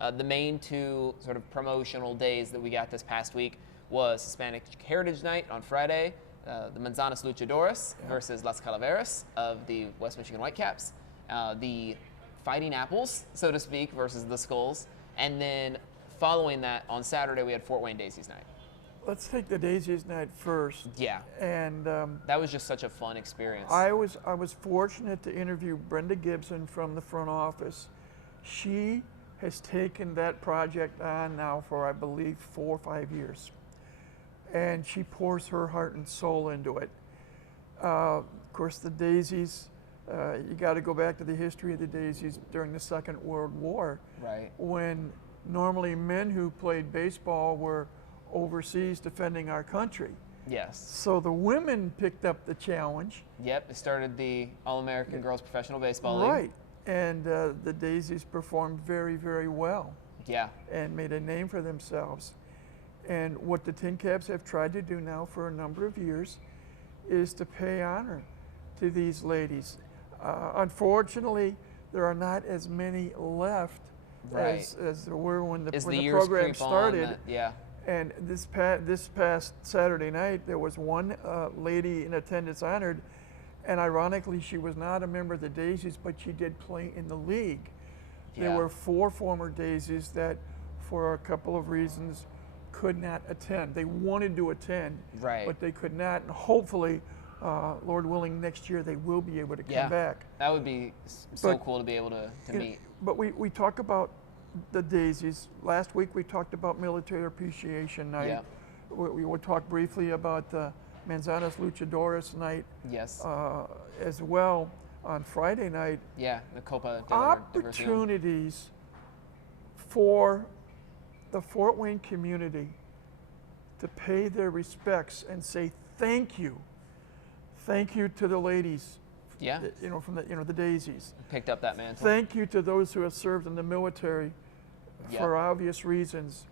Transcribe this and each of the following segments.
The main two sort of promotional days that we got this past week was Hispanic Heritage Night on Friday, the Manzanas Luchadores versus Las Calaveras of the West Michigan Whitecaps, the Fighting Apples, so to speak, versus the Skulls, and then following that on Saturday we had Fort Wayne Daisies Night. Let's take the Daisies Night first. Yeah. And that was just such a fun experience. I was fortunate to interview Brenda Gibson from the front office. She has taken that project on now for, I believe, 4 or 5 years. And she pours her heart and soul into it. Of course, the Daisies, you got to go back to the history of the Daisies during the Second World War. Right. When normally men who played baseball were overseas defending our country. Yes. So the women picked up the challenge. Yep, it started the All-American Girls Professional Baseball League. Right. And the Daisies performed very, very well. Yeah. And made a name for themselves. And what the TinCaps have tried to do now for a number of years is to pay honor to these ladies. Unfortunately, there are not as many left as there were when the program started. Yeah. And this past Saturday night, there was one lady in attendance honored, and ironically, she was not a member of the Daisies, but she did play in the league. Yeah. There were 4 former Daisies that, for a couple of reasons, could not attend. They wanted to attend, right, but they could not. And hopefully, Lord willing, next year they will be able to come back. That would be so cool to be able to meet. But we talk about the Daisies. Last week we talked about Military Appreciation Night. Yeah. We will talk briefly about the Manzanas Luchadores Night. Yes. As well on Friday night. Yeah, the Copa de opportunities for the Fort Wayne community to pay their respects and say thank you to the ladies. Yeah. From the Daisies. Picked up that mantle. Thank you to those who have served in the military for obvious reasons.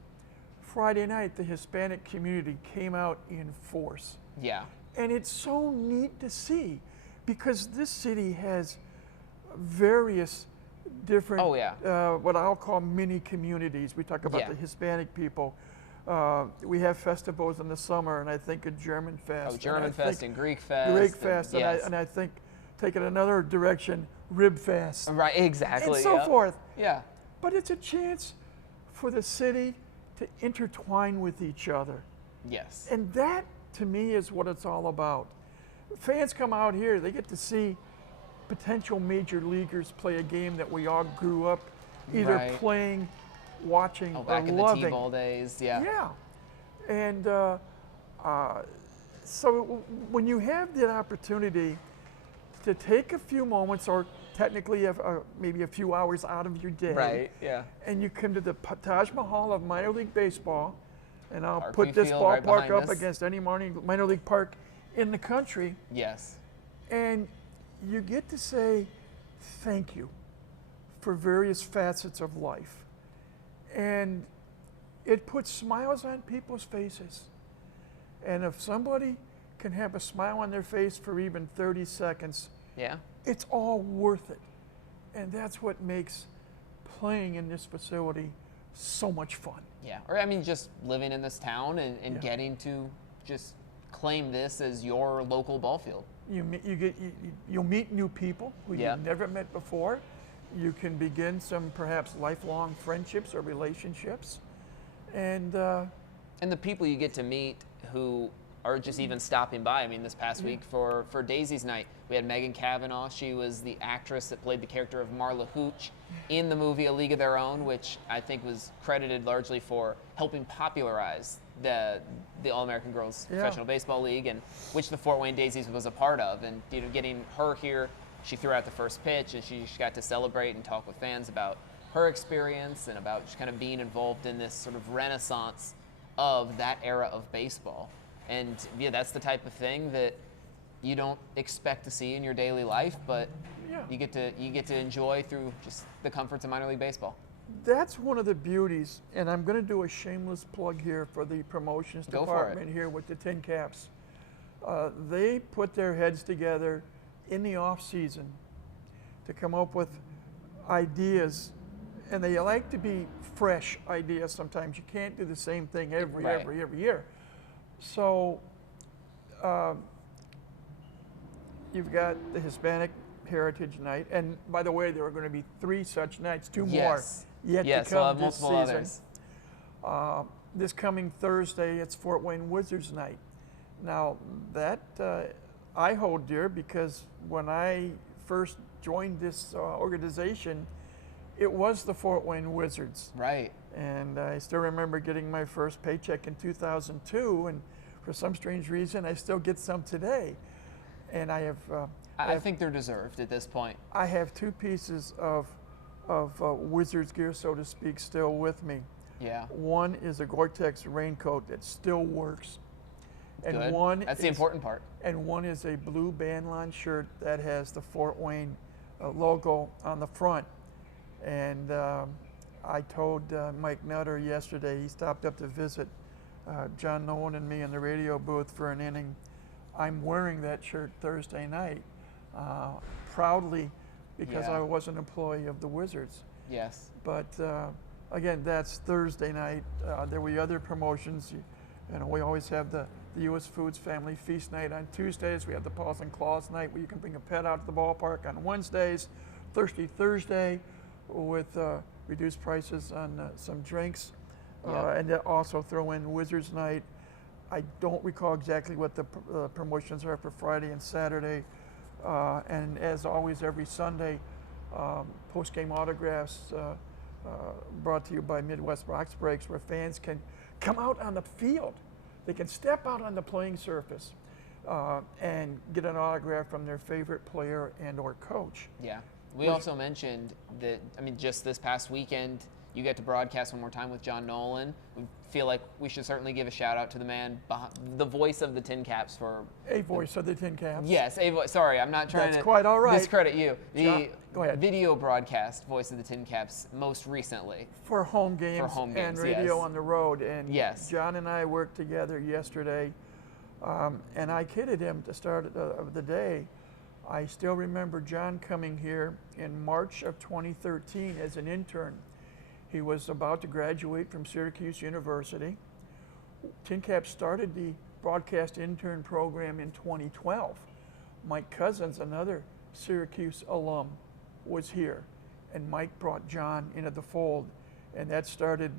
Friday night, the Hispanic community came out in force. Yeah. And it's so neat to see because this city has various different, what I'll call mini communities. We talk about the Hispanic people. We have festivals in the summer, and I think a German Fest. Oh, German Fest and Greek Fest. Greek Fest, and I think, taking another direction, Rib Fest. Right, exactly. And so forth. Yeah. But it's a chance for the city to intertwine with each other. Yes. And that, to me, is what it's all about. Fans come out here, they get to see potential major leaguers play a game that we all grew up either playing, watching, or back in loving. the T-ball days, yeah. Yeah. And so when you have the opportunity to take a few moments, or technically maybe a few hours out of your day, right? Yeah. And you come to the Taj Mahal of minor league baseball, and I'll put this ballpark up against any minor league park in the country. Yes. And you get to say thank you for various facets of life, and it puts smiles on people's faces. And if somebody can have a smile on their face for even 30 seconds, it's all worth it. And that's what makes playing in this facility so much fun. Yeah, or I mean, just living in this town and getting to just claim this as your local ball field. You'll meet new people who you've never met before. You can begin some perhaps lifelong friendships or relationships. And the people you get to meet who are just even stopping by. I mean, this past week for Daisy's Night, we had Megan Cavanaugh. She was the actress that played the character of Marla Hooch in the movie A League of Their Own, which I think was credited largely for helping popularize the All-American Girls Professional Baseball League, and which the Fort Wayne Daisies was a part of. And getting her here, she threw out the first pitch, and she got to celebrate and talk with fans about her experience and about just kind of being involved in this sort of renaissance of that era of baseball. And that's the type of thing that you don't expect to see in your daily life, but you get to enjoy through just the comforts of minor league baseball. That's one of the beauties, and I'm going to do a shameless plug here for the promotions department here with the TinCaps. They put their heads together in the off season to come up with ideas and they like to be fresh ideas sometimes. You can't do the same thing every year. So you've got the Hispanic Heritage Night, and by the way, there are going to be 3 such nights, 2 more yet to come we'll have this multiple season. others. This coming Thursday, it's Fort Wayne Wizards Night. Now that I hold dear because when I first joined this organization, it was the Fort Wayne Wizards. Right. And I still remember getting my first paycheck in 2002, and for some strange reason, I still get some today. And I think they're deserved at this point. I have 2 pieces of Wizards gear, so to speak, still with me. Yeah. One is a Gore-Tex raincoat that still works. And Good. That's the important part. And one is a blue bandline shirt that has the Fort Wayne logo on the front. And I told Mike Nutter yesterday, he stopped up to visit John Nolan and me in the radio booth for an inning. I'm wearing that shirt Thursday night proudly because I was an employee of the Wizards. Yes. But again, that's Thursday night. There will be other promotions. You know, we always have the U.S. Foods Family Feast Night on Tuesdays. We have the Paws and Claws Night where you can bring a pet out to the ballpark on Wednesdays. Thirsty Thursday with reduced prices on some drinks. And also throw in Wizards Night. I don't recall exactly what the promotions are for Friday and Saturday. And as always, every Sunday, post-game autographs brought to you by Midwest Box Breaks, where fans can come out on the field. They can step out on the playing surface and get an autograph from their favorite player and or coach. Yeah. We also mentioned that, I mean, just this past weekend, you get to broadcast one more time with John Nolan. We feel like we should certainly give a shout out to the man, the voice of the TinCaps for... A voice of the TinCaps. Yes, a voice. Sorry, I'm not trying to quite all right. discredit you. The go ahead. Video broadcast voice of the TinCaps most recently. For home games, and radio on the road. And John and I worked together yesterday, and I kidded him to start of the day. I still remember John coming here in March of 2013 as an intern. He was about to graduate from Syracuse University. TinCaps started the broadcast intern program in 2012. Mike Cousins, another Syracuse alum, was here, and Mike brought John into the fold, and that started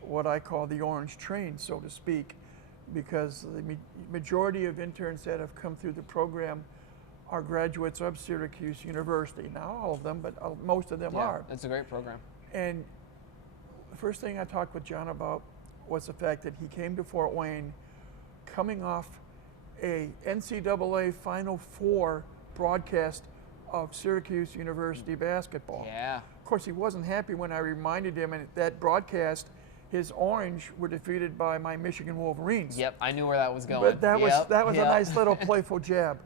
what I call the orange train, so to speak, because the majority of interns that have come through the program are graduates of Syracuse University. Not all of them, but most of them are. It's a great program. And the first thing I talked with John about was the fact that he came to Fort Wayne coming off a NCAA Final Four broadcast of Syracuse University basketball. Yeah. Of course, he wasn't happy when I reminded him, and at that broadcast, his Orange were defeated by my Michigan Wolverines. Yep, I knew where that was going. But that was a nice little playful jab.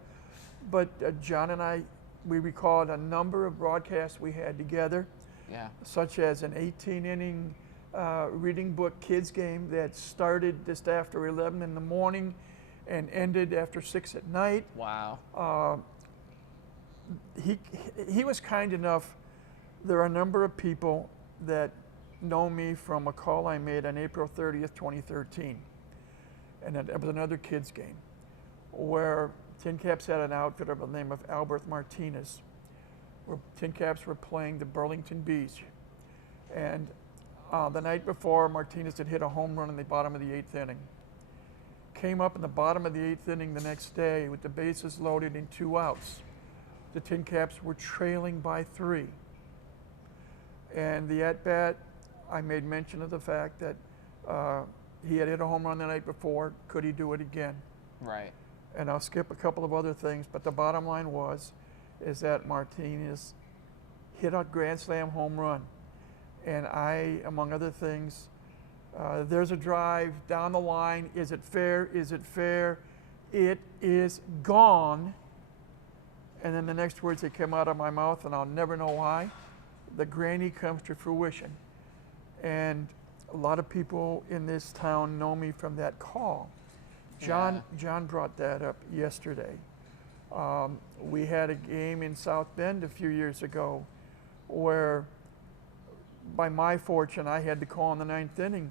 But John and I, we recalled a number of broadcasts we had together, such as an 18-inning reading book kids game that started just after 11 in the morning and ended after 6 at night. Wow. He was kind enough. There are a number of people that know me from a call I made on April 30th, 2013. And it was another kids game where TinCaps had an outfitter by the name of Albert Martinez, where TinCaps were playing the Burlington Bees. And the night before, Martinez had hit a home run in the bottom of the 8th inning. Came up in the bottom of the 8th inning the next day with the bases loaded and 2 outs. The TinCaps were trailing by 3. And the at-bat, I made mention of the fact that he had hit a home run the night before. Could he do it again? Right. And I'll skip a couple of other things, but the bottom line is that Martinez hit a grand slam home run. And I, among other things, there's a drive down the line. Is it fair? Is it fair? It is gone. And then the next words that came out of my mouth, and I'll never know why, the granny comes to fruition. And a lot of people in this town know me from that call. John brought that up yesterday. We had a game in South Bend a few years ago where by my fortune, I had the call in the 9th inning.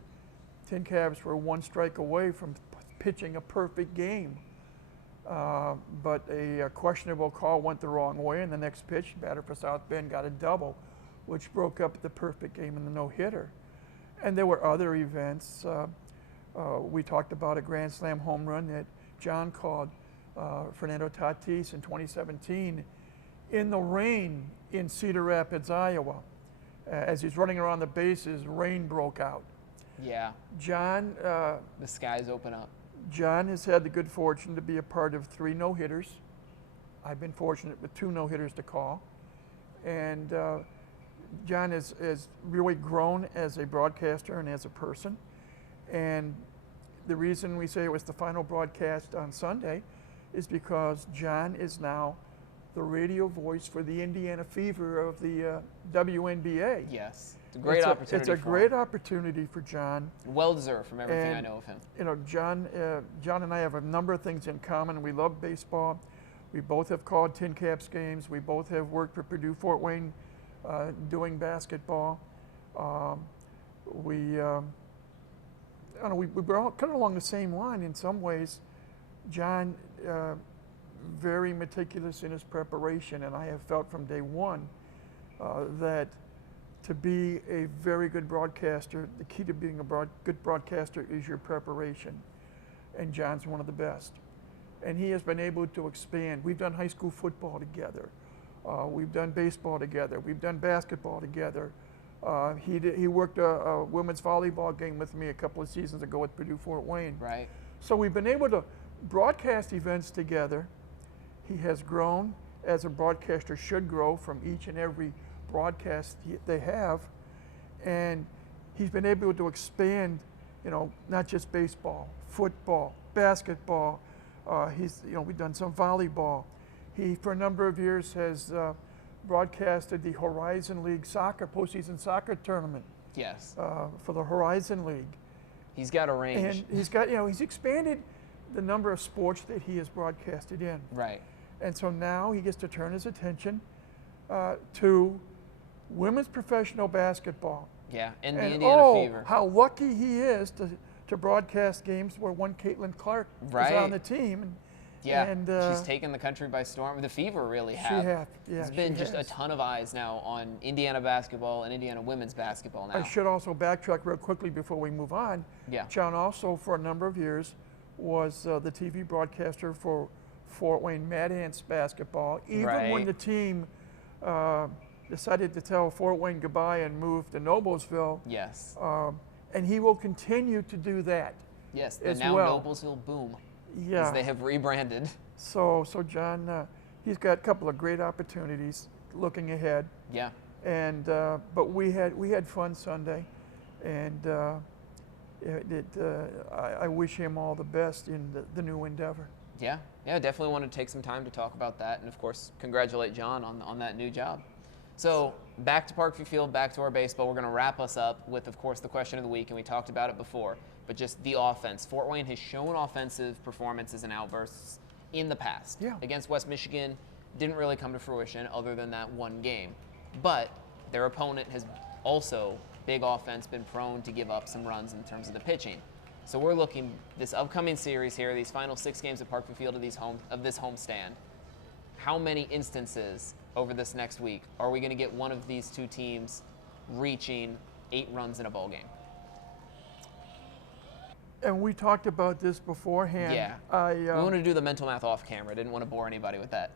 TinCaps were 1 strike away from pitching a perfect game. But a questionable call went the wrong way, and the next pitch, batter for South Bend got a double, which broke up the perfect game in the no-hitter. And there were other events. We talked about a Grand Slam home run that John called Fernando Tatis in 2017 in the rain in Cedar Rapids, Iowa. As he's running around the bases, rain broke out. Yeah. John, the skies open up. John has had the good fortune to be a part of 3 no-hitters. I've been fortunate with 2 no-hitters to call. And John has really grown as a broadcaster and as a person. And the reason we say it was the final broadcast on Sunday is because John is now the radio voice for the Indiana Fever of the WNBA. Yes. It's a great opportunity. It's a great opportunity for John. Well deserved from everything I know of him. You know, John and I have a number of things in common. We love baseball. We both have called TinCaps games. We both have worked for Purdue Fort Wayne doing basketball. We were all kind of along the same line in some ways. John, very meticulous in his preparation, and I have felt from day one that to be a very good broadcaster, the key to being a good broadcaster is your preparation. And John's one of the best. And he has been able to expand. We've done high school football together. We've done baseball together. We've done basketball together. He worked a women's volleyball game with me a couple of seasons ago at Purdue Fort Wayne. Right. So we've been able to broadcast events together. He has grown as a broadcaster should grow from each and every broadcast they have, and he's been able to expand, you know, not just baseball, football, basketball. We've done some volleyball. He, for a number of years, has broadcasted the Horizon League postseason soccer tournament. Yes. For the Horizon League. He's got a range. And he's expanded the number of sports that he has broadcasted in. Right. And so now he gets to turn his attention to women's professional basketball. Yeah, and the Indiana Fever. How lucky he is to broadcast games where one Caitlin Clark is on the team. And she's taken the country by storm. The Fever really have. There's been just a ton of eyes now on Indiana basketball and Indiana women's basketball now. I should also backtrack real quickly before we move on. Yeah. John also, for a number of years, was the TV broadcaster for Fort Wayne Mad Ants basketball. Even when the team decided to tell Fort Wayne goodbye and move to Noblesville. Yes. And he will continue to do that. Yes, the now Noblesville Boom. Yeah. As they have rebranded. So John, he's got a couple of great opportunities looking ahead. Yeah. And but we had fun Sunday, and I wish him all the best in the new endeavor. Yeah, definitely want to take some time to talk about that, and of course, congratulate John on that new job. So back to Parkview Field, back to our baseball. We're going to wrap us up with, of course, the question of the week, and we talked about it before, but just the offense. Fort Wayne has shown offensive performances and outbursts in the past. Yeah. Against West Michigan, didn't really come to fruition other than that one game. But their opponent has also, big offense, been prone to give up some runs in terms of the pitching. So we're looking, this upcoming series here, these final 6 games at Parkview Field of this homestand, how many instances over this next week are we going to get one of these two teams reaching 8 runs in a ball game? And we talked about this beforehand. Yeah. We wanted to do the mental math off camera. Didn't want to bore anybody with that.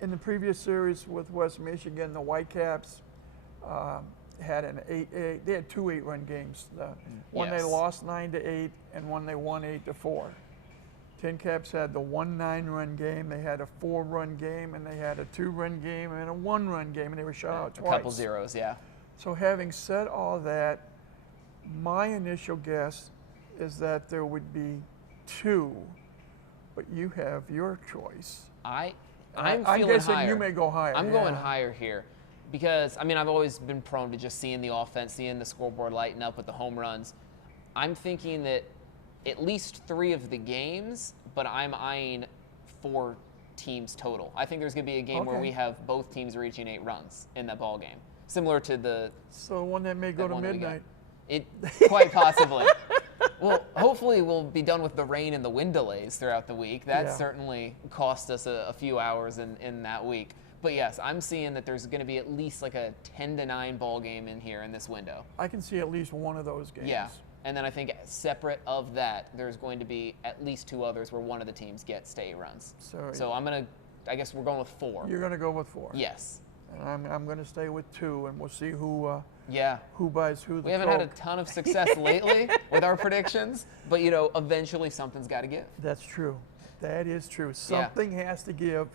In the previous series with West Michigan, the Whitecaps had they had 2 8-run games. One they lost 9-8, and one they won 8-4. TinCaps had the 1 9-run game, they had a 4-run game, and they had a 2-run game and a 1-run game, and they were shut out twice. A couple zeros, yeah. So having said all that, my initial guess is that there would be 2, but you have your choice. I'm guessing higher. You may go higher. I'm going higher here because, I mean, I've always been prone to just seeing the offense, seeing the scoreboard lighten up with the home runs. I'm thinking that at least 3 of the games, but I'm eyeing 4 teams total. I think there's going to be a game where we have both teams reaching 8 runs in that ball game. similar to the So one that may go to one that we got. midnight. It quite possibly. Well, hopefully we'll be done with the rain and the wind delays throughout the week. That Yeah. certainly cost us a few hours in that week. But yes, I'm seeing that there's going to be at least like a 10-9 ball game in here in this window. I can see at least one of those games. Yeah. And then I think separate of that, there's going to be at least 2 others where one of the teams gets to 8 runs. So I'm going to, I guess we're going with 4. You're going to go with 4. Yes. And I'm going to stay with 2, and we'll see who buys who. We haven't had a ton of success lately with our predictions, but you know, eventually something's got to give. That's true. That is true. Something has to give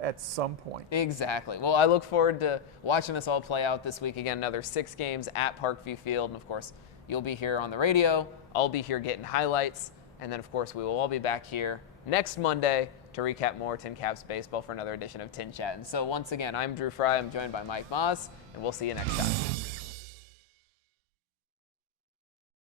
at some point. Exactly. Well, I look forward to watching this all play out this week. Again, another 6 games at Parkview Field, and of course, you'll be here on the radio. I'll be here getting highlights, and then of course, we will all be back here next Monday to recap more TinCaps baseball for another edition of TinChattin. So once again, I'm Drew Fry. I'm joined by Mike Moss, and we'll see you next time.